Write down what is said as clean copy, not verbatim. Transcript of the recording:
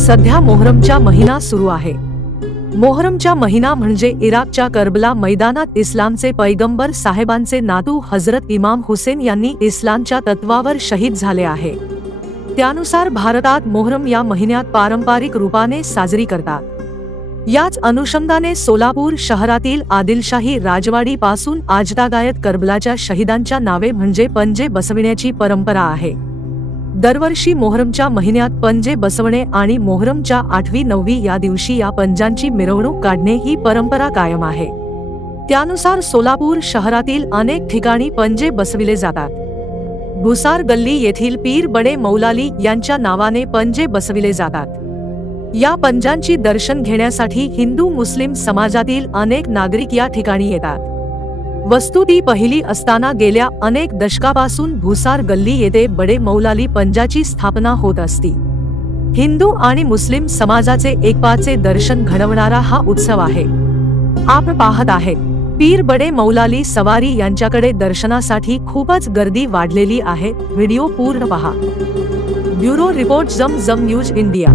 सध्या मोहरमचा महिना सुरू आहे। मोहरमचा महिना म्हणजे इराकच्या करबला मैदानात इस्लामचे पैगंबर साहेबांचे नातू हजरत इमाम हुसेन यांनी इस्लामच्या तत्वावर शहीद झाले आहे। त्यानुसार भारतात मोहरम या महिन्यात पारंपरिक रूपाने साजरी करतात। याच अनुषंगाने सोलापूर शहरातील आदिलशाही राजवाडी पासून आजतागायत करबलाच्या शहीदांच्या नावे म्हणजे पंजे बसविण्याची परंपरा आहे। दरवर्षी मोहरमच्या महिन्यात पंजे बसवणे आणि मोहरमच्या 8वी 9वी या दिवशी या पंजांची मिरवणूक काढणे ही परंपरा कायम आहे। त्यानुसार सोलापूर शहरातील अनेक ठिकाणी पंजे बसविले जातात। भुसार गल्ली येथील पीर बडे मौलाली यांच्या नावाने पंजे बसविले जातात। या पंजांची दर्शन घेण्यासाठी हिंदू मुस्लिम समाजातील अनेक नागरिक या ठिकाणी येतात। वस्तुती पहिली असताना गेल्या अनेक दशकापासून भुसार गल्ली येथे बडे मौलाली पंजाची स्थापना होत असती। हिंदू आणि मुस्लिम समाजाचे एकपाचे दर्शन घडवणारा हा उत्सव आहे। आपण पाहत आहेत पीर बडे मौलाली सवारी यांच्याकडे दर्शनासाठी खूपच गर्दी वाढलेली आहे। व्हिडिओ पूर्ण पहा। ब्युरो रिपोर्ट जम न्यूज इंडिया।